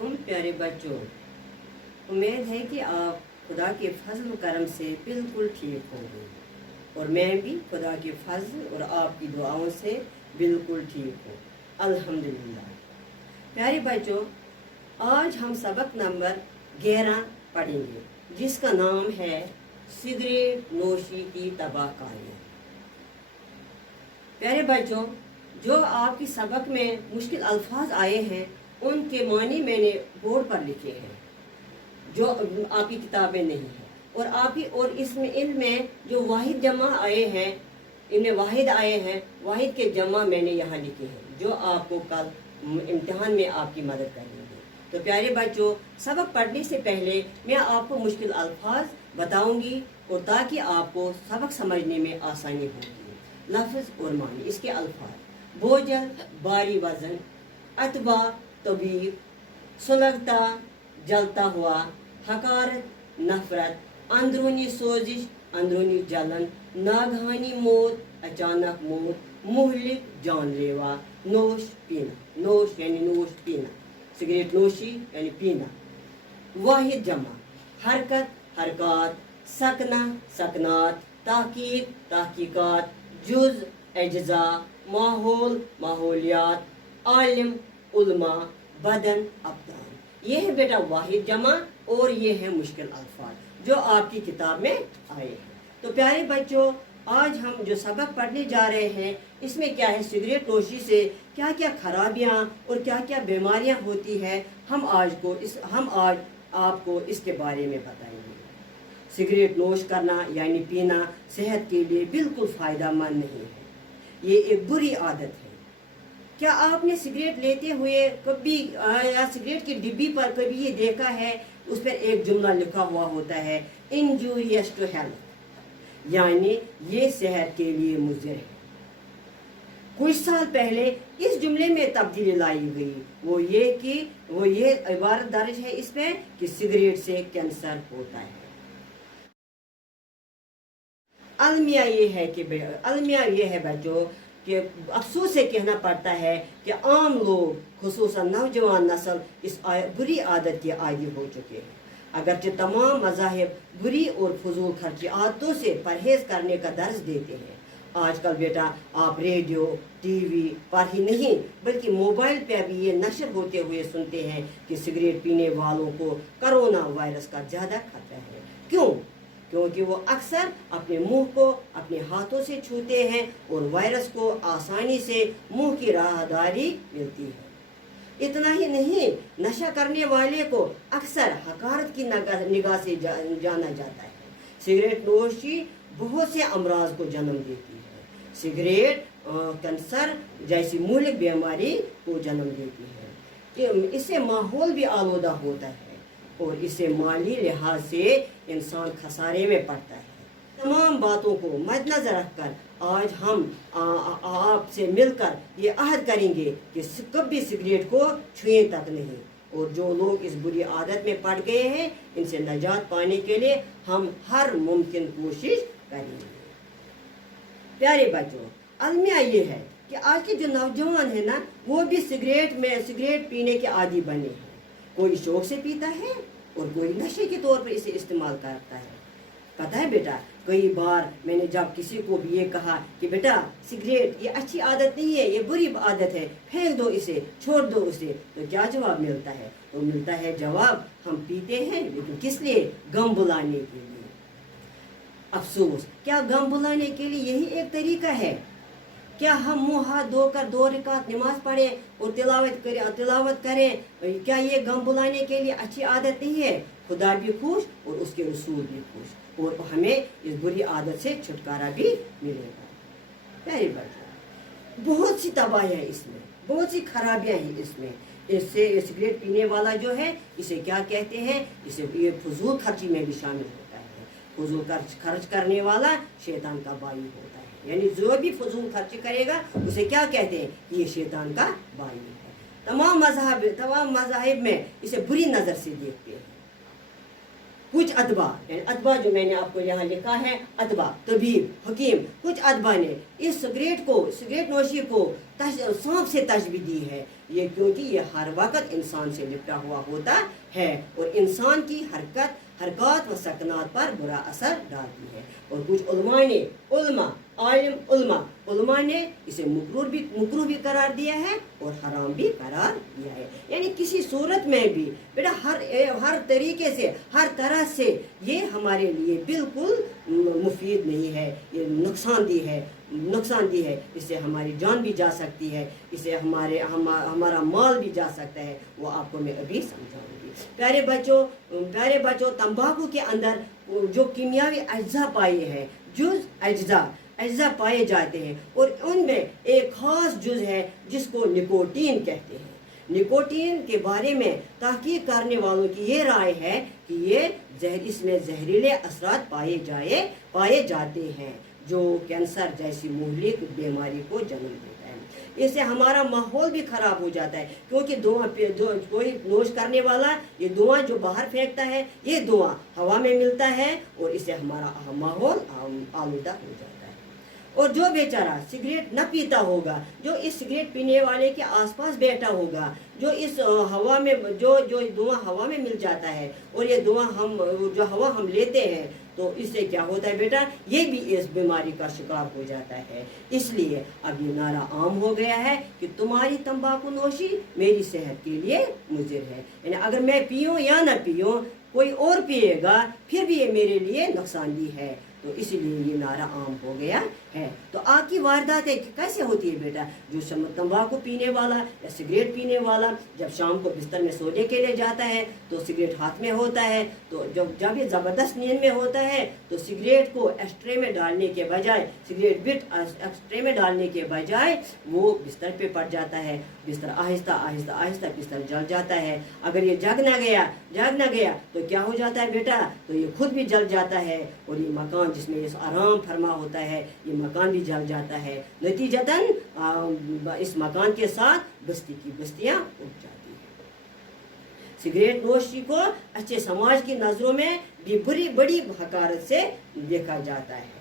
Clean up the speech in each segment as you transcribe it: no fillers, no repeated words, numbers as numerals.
अलैकुम प्यारे बच्चों। उम्मीद है कि आप खुदा के फजल करम से बिल्कुल ठीक होंगे और मैं भी खुदा के फजल और आपकी दुआओं से बिल्कुल ठीक हूँ, अल्हम्दुलिल्लाह। प्यारे बच्चों, आज हम सबक नंबर 11 पढ़ेंगे जिसका नाम है सिगरेट नोशी की तबाहकारियाँ। प्यारे बच्चों, जो आपकी सबक में मुश्किल अल्फाज आए हैं उनके मानी मैंने बोर्ड पर लिखे हैं, जो आपकी किताबें नहीं हैं। और आपकी और इसमें इनमें जो वाहिद जमा आए हैं, इनमें वाहिद आए हैं, वाहिद के जमा मैंने यहाँ लिखे हैं जो आपको कल इम्तिहान में आपकी मदद करेंगे। तो प्यारे बच्चों, सबक पढ़ने से पहले मैं आपको मुश्किल अल्फाज बताऊंगी और ताकि आपको सबक समझने में आसानी होगी। लफ्ज़ और मानी इसके अल्फाज: बोझल, भारी वजन, अतबा, तबीब, सुलगता, जलता हुआ, हकारत, नफरत, अंदरूनी सोजिश, अंदरूनी जलन, नागहानी मौत, अचानक मौत, मुहलिक, जानलेवा, नोश पीना। नोश यानी नोश पीना, सिगरेट नोशी यानी पीना। वाहिद जमा: हरकत, हरकत, सकना, सकनात, ताकीद, ताकीकात, जुज, अज्जा, माहौल, माहौलियात, आलिम, उलमा, बदन, अब्दान। ये है बेटा वाहिद जमा और ये है मुश्किल अल्फाज जो आपकी किताब में आए हैं। तो प्यारे बच्चों, आज हम जो सबक पढ़ने जा रहे हैं इसमें क्या है, सिगरेट नोशी से क्या क्या खराबियां और क्या क्या बीमारियां होती है, हम आज आपको इसके बारे में बताएंगे। सिगरेट नोश करना यानी पीना सेहत के लिए बिल्कुल फ़ायदेमंद नहीं है, ये एक बुरी आदत है। क्या आपने सिगरेट लेते हुए कभी या सिगरेट की डिब्बी पर कभी ये देखा है, उस पर एक जुमला लिखा हुआ होता है, इंजूरियस टू हेल्थ, यानी ये सेहत के लिए मुज़िर है। कुछ साल पहले इस जुमले में तब्दीली लाई गई, वो ये इबारत दर्ज है इसमें कि सिगरेट से कैंसर होता है। अलमिया ये है बच्चों कि अफसोस से कहना पड़ता है कि आम लोग खुसूसन नौजवान नस्ल इस बुरी आदत के आदी हो चुके हैं। अगरचे तमाम मज़ाहिब बुरी और फजूल खर्ची आदतों से परहेज करने का दर्ज देते हैं। आजकल बेटा आप रेडियो टीवी पर ही नहीं बल्कि मोबाइल पर भी ये नशर होते हुए सुनते हैं कि सिगरेट पीने वालों को कोरोना वायरस का ज़्यादा खतरा है। क्योंकि वो अक्सर अपने मुंह को अपने हाथों से छूते हैं और वायरस को आसानी से मुंह की राहदारी मिलती है। इतना ही नहीं, नशा करने वाले को अक्सर हकारत की निगाह से जाना जाता है। सिगरेट नोशी बहुत से अमराज को जन्म देती है। सिगरेट कैंसर जैसी मूलिक बीमारी को जन्म देती है। इससे माहौल भी आलूदा होता है और इसे माली लिहाज से इंसान खसारे में पड़ता है। तमाम बातों को मद्देनजर रखकर आज हम आपसे मिलकर ये अहद करेंगे कि कभी सिगरेट को छुए तक नहीं, और जो लोग इस बुरी आदत में पड़ गए हैं इनसे निजात पाने के लिए हम हर मुमकिन कोशिश करेंगे। प्यारे बच्चों, अलमिया ये है कि आज के जो नौजवान है ना, वो भी सिगरेट पीने के आदी बने हैं। कोई शौक से पीता है और कोई नशे के तौर पर इसे इस्तेमाल करता है। पता है बेटा, कई बार मैंने जब किसी को भी ये कहा कि बेटा सिगरेट ये अच्छी आदत नहीं है, ये बुरी आदत है, फेंक दो इसे, छोड़ दो उसे, तो क्या जवाब मिलता है? तो मिलता है जवाब, हम पीते हैं लेकिन किस लिए? गम भुलाने के लिए। अफसोस, क्या गम भुलाने के लिए यही एक तरीका है? क्या हम मुँह हाथ धोकर 2 रकात नमाज पढ़ें और तिलावत करें, क्या ये गम भुलाने के लिए अच्छी आदत नहीं है? खुदा भी खुश और उसके रसूल भी खुश, और हमें इस बुरी आदत से छुटकारा भी मिलेगा। प्यारे बच्चों, बहुत सी तबाहियाँ इसमें, बहुत सी खराबियाँ हैं इसमें। इससे सिगरेट पीने वाला जो है इसे क्या कहते हैं, इसे ये फजूल खर्ची में भी शामिल होता है। फजूल खर्च करने वाला शैतान का भाई होता है, यानी जो भी फजूल खर्च करेगा उसे क्या कहते हैं, ये शैतान का भाई है। तमाम मज़ाहिब में इसे बुरी नज़र से देखते हैं। कुछ अदबा, यानी अदबा जो मैंने आपको यहाँ लिखा है, अदबा तबीब हकीम, कुछ अदबा ने इस सिगरेट नोशी को सांप से तशबीह दी है, ये क्योंकि ये हर वक्त इंसान से लिपटा हुआ होता है और इंसान की हरकत व सकनात पर बुरा असर डालती है। और कुछ उलमा ने इसे मुकरूह भी करार दिया है और हराम भी करार दिया है। यानी किसी सूरत में भी बेटा हर तरीके से, हर तरह से ये हमारे लिए बिल्कुल मुफीद नहीं है, ये नुकसानदेह है। इससे हमारी जान भी जा सकती है, इससे हमारा माल भी जा सकता है, वो आपको मैं अभी समझाऊंगी। प्यारे बच्चों, तंबाकू के अंदर जो कीमियावी अज्जा पाए हैं, अज्जा पाए जाते हैं और उनमें एक खास जुज है जिसको निकोटीन कहते हैं। निकोटीन के बारे में तहकीक करने वालों की ये राय है कि इसमें जहरीले असरात पाए जाते हैं जो कैंसर जैसी मुहलिक बीमारी को जन्म देता है। इससे हमारा माहौल भी खराब हो जाता है, क्योंकि कोई नोश करने वाला ये धुआं जो बाहर फेंकता है, ये धुआं हवा में मिलता है और इससे हमारा माहौल आलूदा हो जाता है। और जो बेचारा सिगरेट न पीता होगा, जो इस सिगरेट पीने वाले के आसपास बैठा होगा, जो इस हवा में जो धुआं हवा में मिल जाता है और ये धुआं जो हवा हम लेते हैं, तो इससे क्या होता है बेटा, ये भी इस बीमारी का शिकार हो जाता है। इसलिए अब ये नारा आम हो गया है कि तुम्हारी तंबाकू नोशी मेरी सेहत के लिए मुज़िर है। यानी अगर मैं पीऊँ या न पीऊँ, कोई और पिएगा फिर भी ये मेरे लिए नुकसानदेह है। तो इसीलिए ये नारा आम हो गया है। तो आग की वारदातें कैसे होती है बेटा, जो तंबाकू पीने वाला या सिगरेट पीने वाला जब शाम को बिस्तर में सोने के लिए जाता है तो सिगरेट हाथ में होता है, तो जब ये ज़बरदस्त नींद में होता है तो सिगरेट को एस्ट्रे में डालने के बजाय, सिगरेट बिट एस्ट्रे में डालने के बजाय वो बिस्तर पे पड़ जाता है। बिस्तर आहिस्ता बिस्तर जल जाता है। अगर ये जग न गया तो क्या हो जाता है बेटा, तो ये खुद भी जल जाता है और ये मकान जिसमें ये आराम फरमा होता है, ये मकान भी जल जाता है। नतीजतन इस मकान के साथ बस्ती की बस्तियां उठ जाती हैं। सिगरेट नोशी को अच्छे समाज की नजरों में भी बड़ी हकारत से देखा जाता है।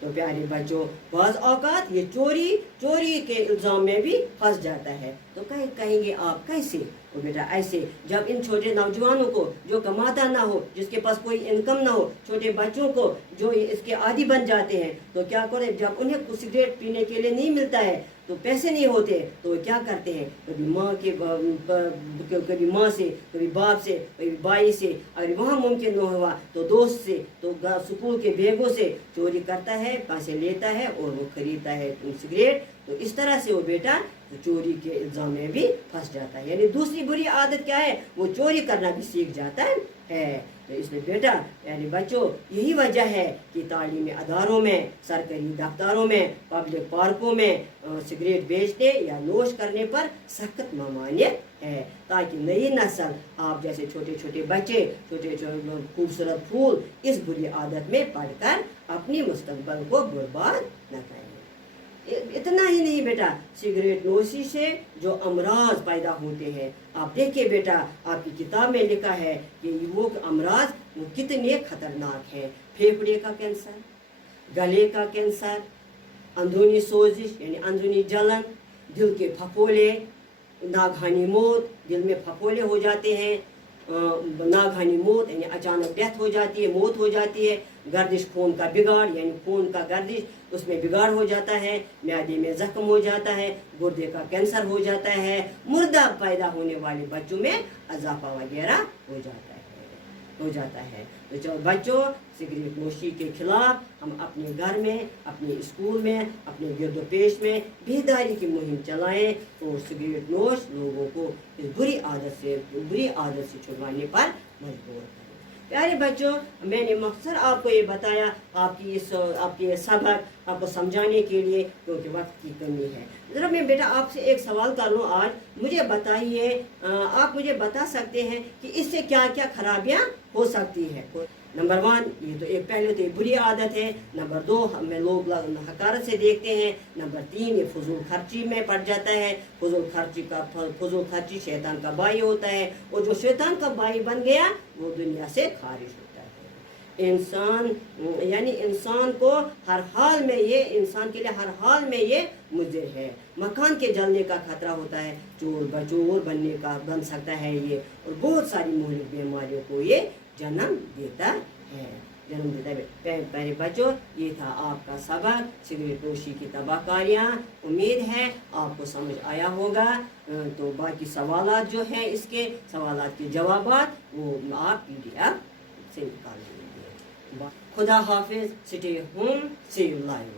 तो प्यारे बच्चों, बाज़ औकात ये चोरी के इल्ज़ाम में भी फंस जाता है। तो कहेंगे आप कैसे? तो बेटा ऐसे, जब इन छोटे नौजवानों को जो कमाता ना हो, जिसके पास कोई इनकम ना हो, छोटे बच्चों को जो इसके आदी बन जाते हैं, तो क्या करें, जब उन्हें सिगरेट पीने के लिए नहीं मिलता है, तो पैसे नहीं होते, तो वो क्या करते हैं, कभी माँ से, कभी बाप से, कभी भाई से, अगर वहाँ मुमकिन न हुआ तो दोस्त से, तो स्कूल के बैगों से चोरी करता है, पैसे लेता है और वो खरीदता है सिगरेट। तो इस तरह से वो बेटा चोरी के इल्ज़ाम में भी फंस जाता है। यानी दूसरी बुरी आदत क्या है, वो चोरी करना भी सीख जाता है। तो इसमें बेटा यानी बच्चों, यही वजह है कि तालीमी अदारों में, सरकारी दफ्तारों में, पब्लिक पार्कों में सिगरेट बेचने या नोश करने पर सख्त ममानियत है, ताकि नई नस्ल आप जैसे छोटे बच्चे, छोटे खूबसूरत फूल इस बुरी आदत में पढ़कर अपनी मुस्तकबिल को बर्बाद न करें। इतना ही नहीं बेटा, सिगरेट नोशी से जो अमराज पैदा होते हैं, आप देखिए बेटा, आपकी किताब में लिखा है कि वो अमराज वो कितने खतरनाक हैं। फेफड़े का कैंसर, गले का कैंसर, अंदरूनी सोजिश यानी अंदरूनी जलन, दिल के फफोले, नागहानी मौत, दिल में फफोले हो जाते हैं, नागहानी मौत यानी अचानक डेथ हो जाती है, मौत हो जाती है, गर्दिश खून का बिगाड़ यानी खून का गर्दिश उसमें बिगाड़ हो जाता है, म्यादे में जख्म हो जाता है, गुर्दे का कैंसर हो जाता है, मुर्दा पैदा होने वाले बच्चों में अजाफा वगैरह हो जाता है। तो चलो बच्चों, सिगरेट नोशी के खिलाफ हम अपने घर में, अपने स्कूल में, अपने गिरदो पेश में बेदारी की मुहिम चलाएं और सिगरेट नोश लोगों को इस बुरी आदत से छुड़वाने पर मजबूर करें। प्यारे बच्चों, मैंने मकसद आपको ये बताया, आपकी ये सबक आपको समझाने के लिए, क्योंकि वक्त की कमी है। ज़रा मैं बेटा आपसे एक सवाल कर लूँ आज, मुझे बताइए, आप मुझे बता सकते हैं कि इससे क्या क्या खराबियाँ हो सकती है? नंबर 1 ये तो एक पहले तो ये बुरी आदत है। नंबर 2 हमें लोग हकारत से देखते हैं। नंबर 3 ये फजूल खर्ची में पड़ जाता है। फजूल खर्ची शैतान का भाई होता है, और जो शैतान का भाई बन गया वो दुनिया से खारिज होता है। इंसान यानी इंसान को हर हाल में ये इंसान के लिए हर हाल में ये मुज़र है। मकान के जलने का खतरा होता है, चोर बचोर बनने का बन सकता है ये, और बहुत सारी मुहलिक बीमारियों को ये जन्म देता है। प्यारे बच्चों, ये था आपका सबक सिगरेट नोशी की तबाहकारियाँ। उम्मीद है आपको समझ आया होगा। तो बाकी सवालात जो हैं, इसके सवालात के जवाबात वो आप PDF से निकाल लेंगे। खुदा हाफिज, stay home, see you live.